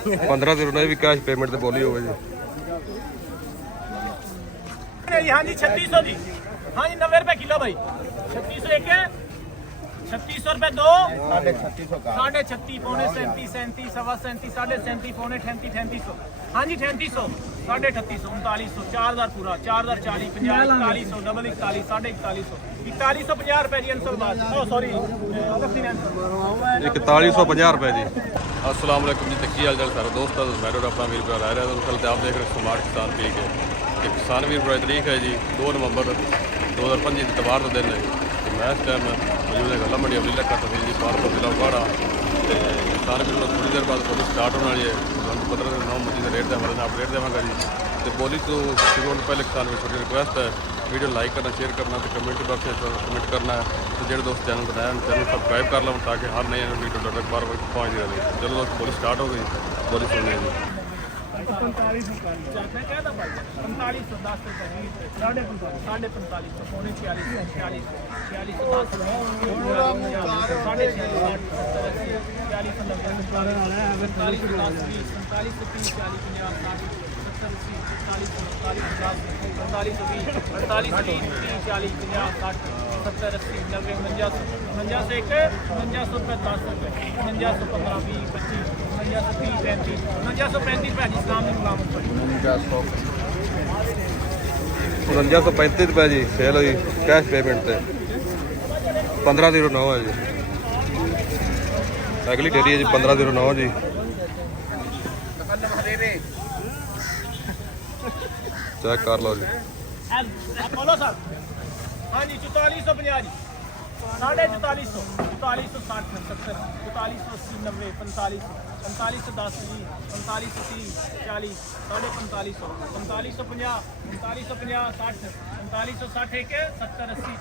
15 ने भी cash payment ते बोली होवे जी। हाँ जी 3600 जी। हाँ जी 90 रुपए किलो भाई। 3600 एक है, 3600 रुपए दो, 36.5 पौने 37 37 सवा 37 37.5 पौने 38 3800। हाँ जी 3800 3800 3900 4000 पूरा 4000 40 50 4100 डबल 41 4150 4150 रुपए जी अंसर बात। ओ सॉरी 4150 रुपए जी। अस्सलाम वालेकुम जी, की हाल चाल सारे दोस्तों। मैं अपना वीर भरा रह रहा है। कल आप देख रहे हो स्मार्ट किसान पी के किसान वीर भरा तारीख है जी 2 नवंबर 2025 इतवार का दिन है। मैं इस टाइम मौजूद है गला मंडी अबलीला का तहसील जी पालपुर जिला बाड़ा। किसान वीर थोड़ी देर बाद बोली स्टार्ट होने वाली है। 15 मजीद रेट है हमारे आप रेट देवागा जी। तो बोली तो शुरू होने पहले किसान में छोटी रिक्वेस्ट है, वीडियो लाइक करना, शेयर करना, तो कमेंट बॉक्स में कमेंट करना है। तो जो दोस्त चैनल बनाया चैनल सब्सक्राइब कर लो ताकि हर नई वीडियो तक बार बार पहुँच रहे। चलो दोस्त बोली स्टार्ट हो गई, बोली सुनने जी। 4500 मैं कहता भाई 4500 10 रुपए 4500 4500 पौने 46 46 46 ₹4935 रुपए जी सेल हुई कैश पेमेंट से। 1509 है जी। अगली डेरी है जी 1509 जी। चेक कर लो जी। बोलो सर। हाँ जी 4450 जी 4450 4460 70 4480 90 45 4510 जी 4530 40 4550 4550 4550 60 4560 एक 70 80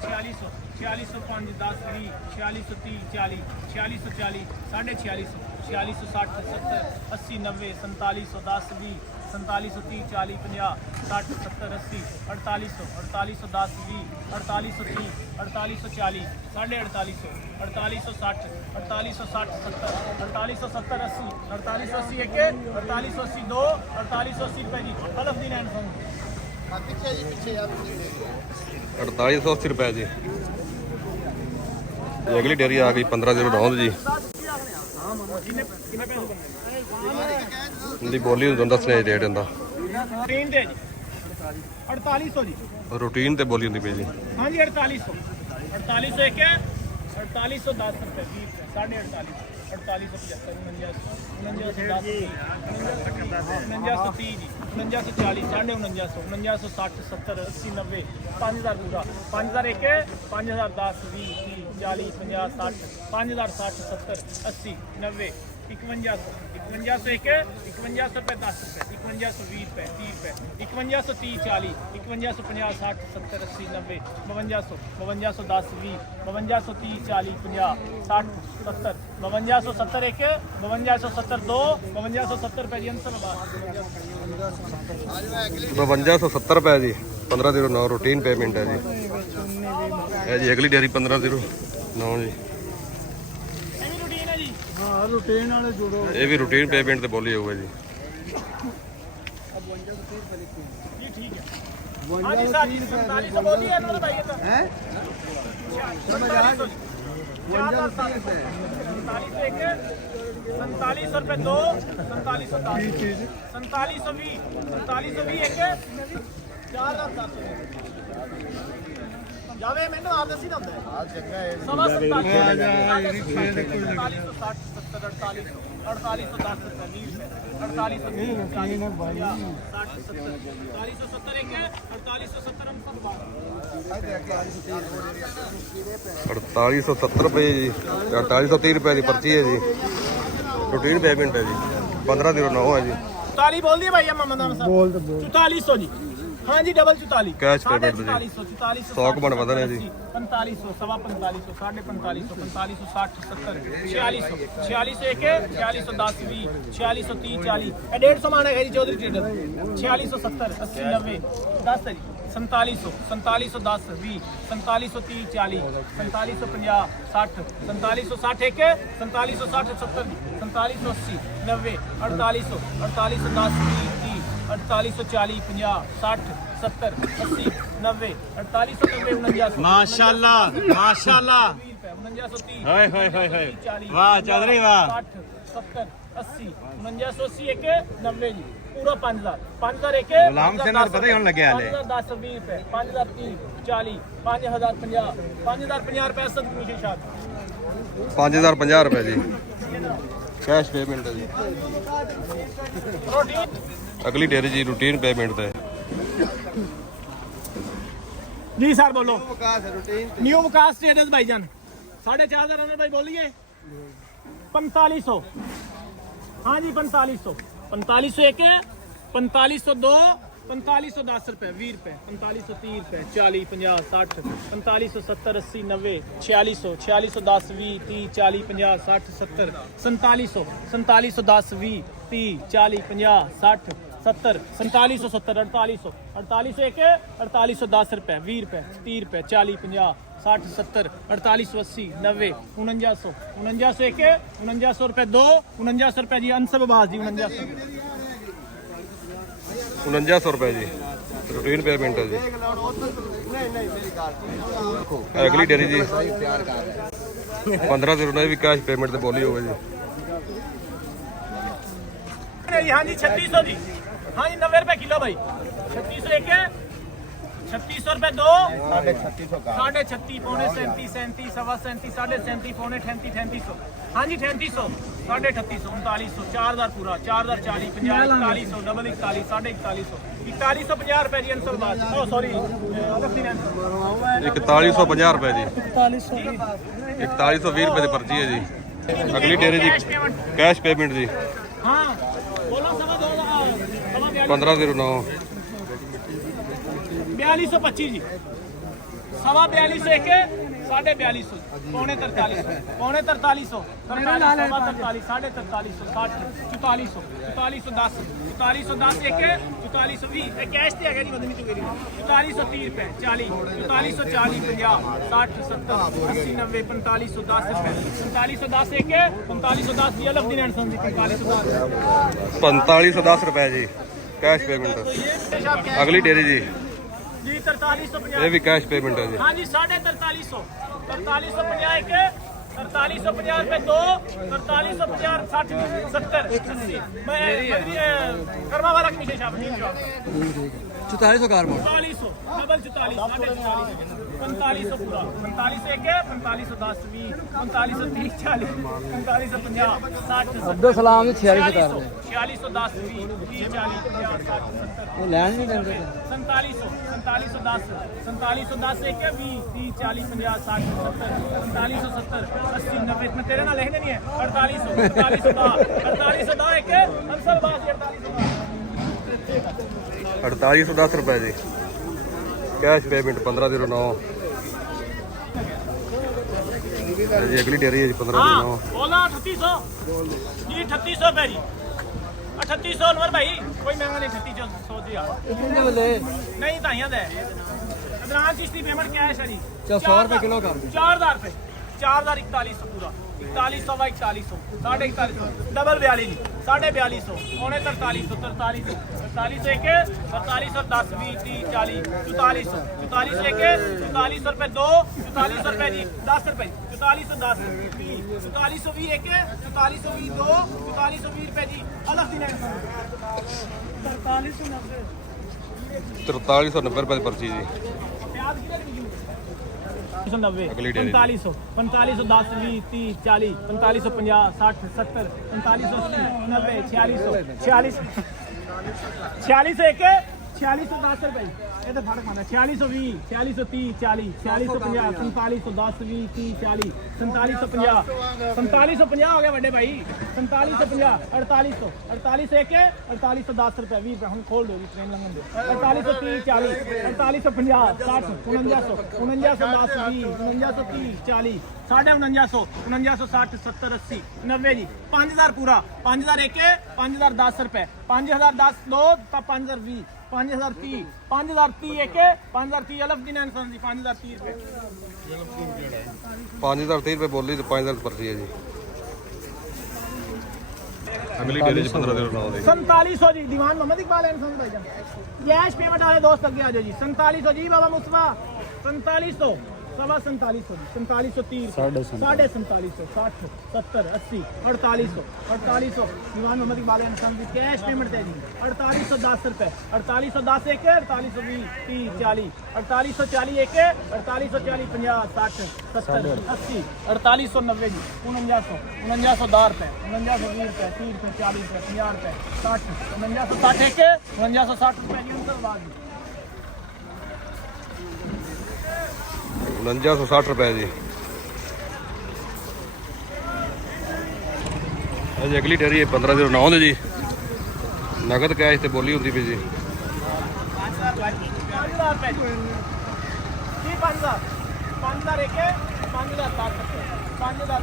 4600 4605 10 20 4630 40 4640 4660 4660 70 80 90 4710 20 4730 40 50 60 70 80 4800 4810 20 4830 4840 4850 4860 4860 70 4870 80 4880 एक 4880 दो 4880 रुपए जी हलफ दिन एंड फोन 4880 रुपए जी। अगली डेरी आ गई 1509 जी। इनकी बोली दसने रेट इनका ट्रेन दे जी 4800 जी रूटीन ते बोली होंगी पी जी। हाँ जी 4800 4800 एक 4810 रुपए 20 48 4875 49 49 40 49 60 70 80 90 5000 एक 5010 20 30 40 50 60 5060 70 80 90 5100 एक 5100 रुपए 10 रुपए 5120 रुपए 30 रुपए 5130 40 5150 60 70 80 90 5200 5210 20 5230 40 50 60 70 5270 एक 5270 दो 5270 रुपए जी अंसर 5270 रुपए जी। 1509 रूटीन पेमेंट है जी। है जी अगली डेरी 1509 जी। ये भी रूटीन पेमेंट ते बोली होगा जी। ठीक है हाँ जी सर 4700 बोलिए इन्होंने भाई तो हैं 4700 4700 रुपए दो 4710 4720 एक 4010 जावे मैंने आप दसी ना ਹੁੰਦਾ ਹੈ ਸਵਾ 4870 रुपए जी। 4830 रुपए की पर्ची है जी। रूटीन पेमेंट है जी। 1509 है जी। 44 बोल दिए भैया मोहम्मद साहब 4400 जी। हाँ जी डबल 44 कैश पेमेंट जी। 44 100 बन बदने जी। 4500 सवा 4500 साढ़े 4500 4500 60 70 4600 4600 एक 4610 20 4630 40 150 माना है जी चौधरी ट्रेडर 4670 80 90 10 है जी 4700 4710 20 4730 40 4750 60 4760 एक 4760 70 4580 90 4800 4810 20 4840 50 60 70 80 90 4890 49 माशाल्लाह माशाल्लाह 4930 हाय हाय हाय हाय वाह चौधरी वाह 60 70 80 4980 एक 90 जी पूरा 5000 एक गुलाम से ना पता ही होने लगे हाले 5010 20 रुपए 5030 40 5050 5050 रुपए असद की शाद 5050 रुपए जी कैश पेमेंट है जी प्रोटीन अगली डेयरी जी रूटीन पेमेंट है जी सर बोलो न्यू विकास ट्रेडर्स भाईजान 4500 रनर भाई बोलिए 4500 हाँ जी 4500 4500 एक 4502 4510 रुपए 20 रुपए 4530 रुपए 40 50 60 4570 80 90 4600 4610 20 30 40 50 60 70 4700 4710 20 30 40 50 60 70 4770 4800 4800 एक 4810 रुपए 20 रुपए 30 रुपए 40 50 60 70 4880 90 4900 4900 एक 4900 रुपए 2 4900 रुपए जी अनसब आवाज जी 4900 4900 रुपए जी रूटीन पेमेंट है जी अगली डेयरी जी 1500 रुपए भी कैश पेमेंट ਤੇ ਬੋਲੀ ਹੋਵੇ ਜੀ हाँ जी 3600 जी हाँ जी 90 रुपए किलो भाई 3600 एक 3600 रुपए 2 साढ़े 36 पौने 37 37 सवा 37 साढ़े 37 पौने 38 3800 हाँ जी 3800 साढ़े 3800 3900 4000 पूरा 4000 40 50 4100 डबल 41 साढ़े 4100 4150 रुपए जी अंसर बात ओ सॉरी 4150 रुपए जी 4120 रुपए ਦੀ ਪਰਚੀ ਹੈ ਜੀ ਅਗਲੀ ਡੇਅਰੀ ਜੀ ਕੈਸ਼ ਪੇਮੈਂਟ ਜੀ हाँ बोलो सवा 1509 4225 जी सवा 4200 एक 4250 पौने 4300 पौने 4300 सवा 43 साढ़े 4300 60 4400 4410 4410 एक 4420 कैश ते है जी बदनी तो मेरी 4430 रुपए 40 4440 50 60 70 80 90 4510 रुपए 4510 एक 4510 ये लफ्ज़ नहीं समझी 4510 4510 रुपए जी कैश पेमेंट अगली डेयरी जी जी 4350 ਇਹ ਵੀ ਕੈਸ਼ ਪੇਮੈਂਟ ਹੈ ਜੀ हाँ जी 4350 4350 एक 4350 रुपए 2 4350 60 70 80 मैं कर्मा वाला की विशेष आपने 4400 कार 4400 डबल 44 4500 पूरा 45 एक 4510 20 4530 40 4550 60 अब्दुल सलाम 4600 कार 4610 20 30 40 50 60 70 वो लैंड नहीं देंगे 4700 4710 4710 एक 20 30 40 50 60 70 4770 80 90 में तेरे नाल लिखने नहीं है 4800 4810 एक अंसर बास 4810 रुपए जी कैश पेमेंट 1509 जी अगली डेयरी है जी 1509 बोला 3800 जी 3800 रुपए जी 3800 नंबर भाई कोई महंगा नहीं 3800 जी यार कितने वाले नहीं ताइयां दे अदरान चिश्ती पेमेंट कैश है जी 100 रुपए किलो का 4000 रुपए 4041 पूरा 41 सवा 4100 साढ़े 4100 डबल 42 जी साढ़े 4200 पौने 4300 43 43 एक 4510 20 30 40 4400 44 एक 4400 रुपए 2 4400 रुपए जी 10 रुपए 4410 20 4420 एक 4420 2 4420 रुपए जी अलग दिन 4390 4390 रुपए की पर्ची जी प्याज कितने 90 अगली डेयरी 4500 4510 20 30 40 4550 60 70 4580 90 4600 46 एक 4610 रुपए ये तो फर्क माना 4620 4630 40 4650 4510 20 30 40 4750 4750 हो गया बड़े भाई 4750 4800 48 एक 4810 रुपए 20 रुपए हम खोल दो ट्रेन लंघन दो 4830 40 4850 60 4900 4910 20 4930 40 साढ़े 4900 4960 70 80 90 जी 5000 पूरा 5000 एक 5010 रुपए 5010 दो तो 5020 5030 5030 एक 5030 अलग दिन आंसर जी 5030 रुपए 5030 रुपए बोली तो 5000 पर्ची है जी ਅਗਲੀ ਡੇਰੇ 'ਚ 15 ਦਿਨ ਲਾਉਂਦੇ 4700 जी दीवान मोहम्मद इकबाल एंड भाईजान कैश पेमेंट वाले दोस्त लगे आ जाओ जी 4700 जी बाबा मुस्तफा 4700 सवा 4700 जी 4730 साढ़े 4700 60 70 80 4800 Diwan Mohammad Iqbal and cash payment है जी 4810 रुपए 4810 एक 4820 30 40 4840 एक 4840 50 60 70 80 4890 जी 4900 4910 रुपए 4920 रुपए 30 रुपए 40 रुपए 50 रुपए 60 4960 एक 4960 रुपए जी उनका बाद 4960 ਰੁਪਏ ਜੀ। ਅਜੇ ਅਗਲੀ ਡੇਰੀ 15 ਦਿਨ ਲਾਉਂਦੇ ਜੀ। ਨਗਦ ਕੈਸ਼ ਤੇ ਬੋਲੀ ਹੁੰਦੀ ਪਈ ਜੀ। 5000 रुपए जी 5000 5000 एक 5010 5000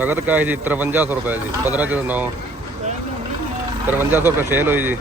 ਨਗਦ ਕੈਸ਼ ਜੀ 5300 ਰੁਪਏ ਜੀ। 15 ਦਿਨ 9 5300 ਰੁਪਏ ਸੇਲ ਹੋਈ ਜੀ।